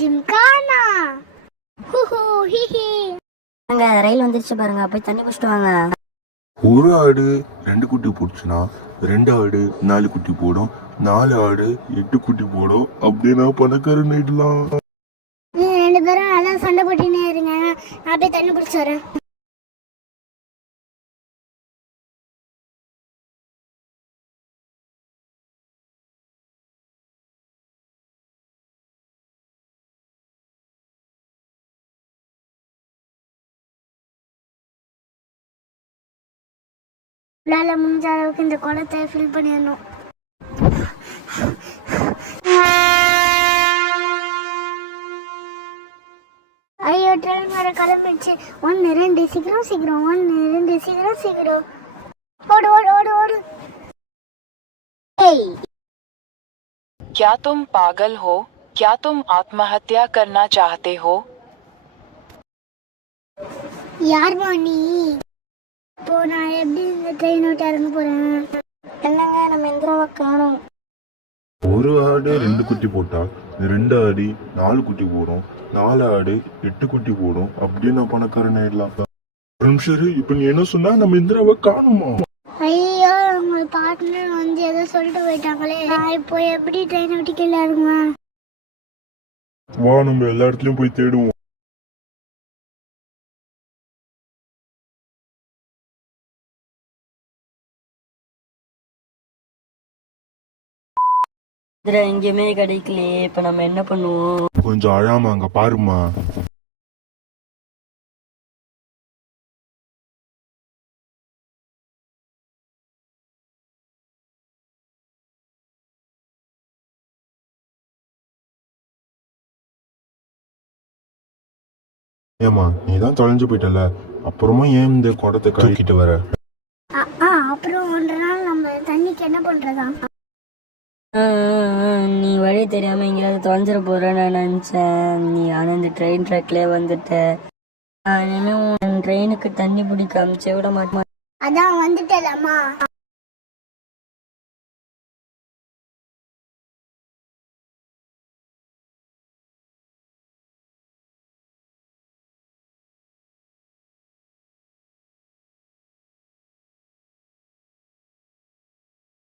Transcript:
ஜிம்கானா அங்க ரயில் வந்துருச்சு பாருங்க, போய் தண்ணி குடிச்சிட்டு வாங்க. ஒரு ஆடு 2 குட்டி போட்டுச்சுன்னா 2 ஆடு 4 குட்டி போடும், 4 ஆடு 8 குட்டி போடும். அப்படின்னா பணக்காரன் ஆயிடலாம். நீங்க 2 பேரும் நல்லா சண்டை போட்டுனே இருங்க, நான் போய் தண்ணி குடிச்சு வரேன். முடிஞ்ச அளவுக்கு இந்த குளத்தை ஃபில் பண்ணிடணும். ஐயோ, ட்ரெயின் வர கிளம்பிடுச்சு. 1 2 சீக்கிரம் சீக்கிரம், 1 2 சீக்கிரம் சீக்கிரம், ஓடு ஓடு ஓடு ஓடு. क्या तुम पागल हो? क्या तुम आत्महत्या करना चाहते हो? யார் நீ? இப்போ நான் எப்படி இந்த ட்ரெயின் விட்டு இறங்க போறேன்? என்னங்க, நம்ம இந்திராவை காணோம். ஒரு ஆடு 2 குட்டி போட்டா 2 ஆடு 4 குட்டி போடும், 4 ஆடு 8 குட்டி போடும். அப்படின்னா பணக்காரன் ஆயிடலாம். ஒரு நிமிஷம், இப்ப நீ என்ன சொன்னா? நம்ம இந்திராவை காணுமா? ஐயோ, உங்க பார்ட்னர் வந்து ஏதோ சொல்லிட்டு போயிட்டாங்களே. நான் இப்போ எப்படி ட்ரெயின் விட்டு கீழே இறங்குவேன்? வா, நம்ம எல்லா இடத்துலயும் போய் தேடுவோம். இந்திரா எங்கேயுமே கிடைக்கலையே, இப்ப நம்ம என்ன பண்ணுவோம்? கொஞ்சம் அழாம அங்க பாருமா. ஏமா, நீ தான் தொலைஞ்சு போயிட்டல, அப்புறமா ஏன் இந்த குடத்தை கழுக்கிட்டு வர? அப்புறம் 1 நாள் நம்ம தண்ணிக்கு என்ன பண்றதா? நீ வழி தெரியாம எங்கேயாவது தொலைஞ்சிட போறேன்னு நான் நினைச்சேன். நீ ஆனா இந்த ட்ரெயின் ட்ராக்லயே வந்துட்ட. ட்ரெயினுக்கு தண்ணி பிடிக்க அமிச்சே விட மாட்டேன். அதான் வந்துட்டலம்மா.